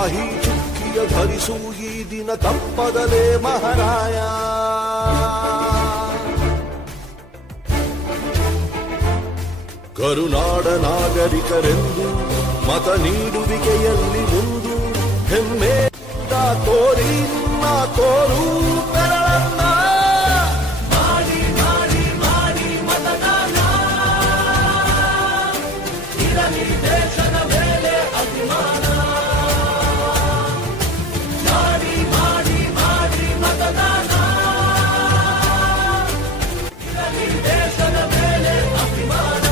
ಶಾಹಿ ಚುಕ್ಕಿಯ ಧರಿಸು ಈ ದಿನ ತಪ್ಪದಲೇ ಮಹಾರಾಯ. ಕರುನಾಡ ನಾಗರಿಕರೆಂದು ಮತ ನೀಡುವಿಕೆಯಲ್ಲಿ ಮುಂದು ಹೆಮ್ಮೆಯಿಂದ ತೋರಿ ನಿಮ್ಮ ತೋರು ಬೆರಳನ್ನ. ಮಾಡಿ ಮಾಡಿ ಮಾಡಿ ಮತದಾನ, ಇರಲಿ ದೇಶದ ಮೇಲೆ ಅಭಿಮಾನ. ಮಾಡಿ ಮಾಡಿ ಮಾಡಿ ಮತದಾನ, ಇರಲಿ ದೇಶದ ಮೇಲೆ ಅಭಿಮಾನ.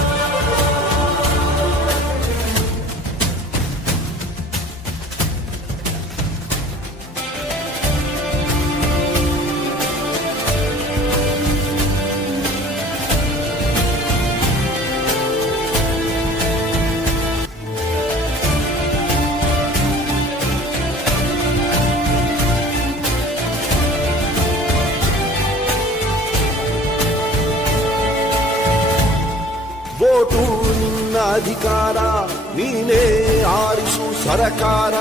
ವೋಟು ನಿನ್ನ ಅಧಿಕಾರ, ನೀನೇ ಆರಿಸು ಸರಕಾರ.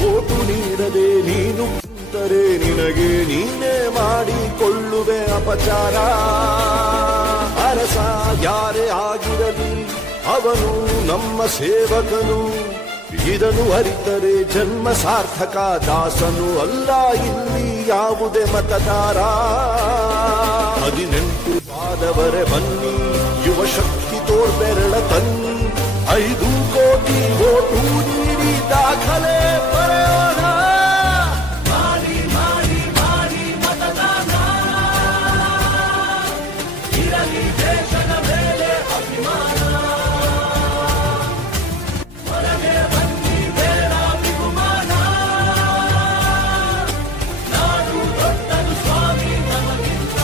ವೋಟು ನೀಡದೆ ನೀನು ಕುಂತರೆ ನಿನಗೆ ನೀನೇ ಮಾಡಿಕೊಳ್ಳುವೆ ಅಪಚಾರ. ಅರಸ ಯಾರೇ ಆಗಿರಲಿ ಅವನು ನಮ್ಮ ಸೇವಕನು, ಇದನ್ನು ಅರಿತರೆ ಜನ್ಮ ಸಾರ್ಥಕ. ದಾಸನು ಅಲ್ಲ ಇಲ್ಲಿ ಯಾವುದೇ ಮತದಾರ. 18 ಆದವರೆ ಬನ್ನಿ, ಯುವ ಶಕ್ತಿ ತೋರ್ಬೆರಳ ತನ್ನಿ. 5 ಕೋಟಿ ವೋಟು ನೀಡಿ ದಾಖಲೆ ಬರೆಯೋಣ. ಮಾಡಿ ಮಾಡಿ ಮಾಡಿ ಮತದಾನ, ಇರಲಿ ದೇಶದ ಮೇಲೆ ಅಭಿಮಾನ. ಹೊರಗೆ ಬನ್ನಿ ಬೇಡ ವಿಗುಮಾನ, ನಾಡು ದೊಡ್ಡದು ಸ್ವಾಮಿ ನಮಗಿಂತ.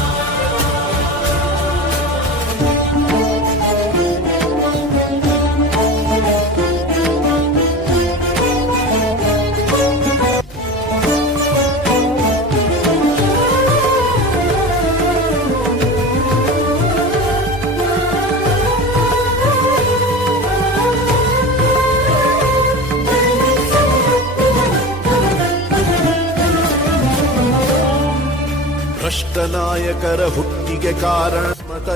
ಭ್ರಷ್ಟ ನಾಯಕರ ಹುಟ್ಟಿಗೆ ಕಾರಣ ಮತ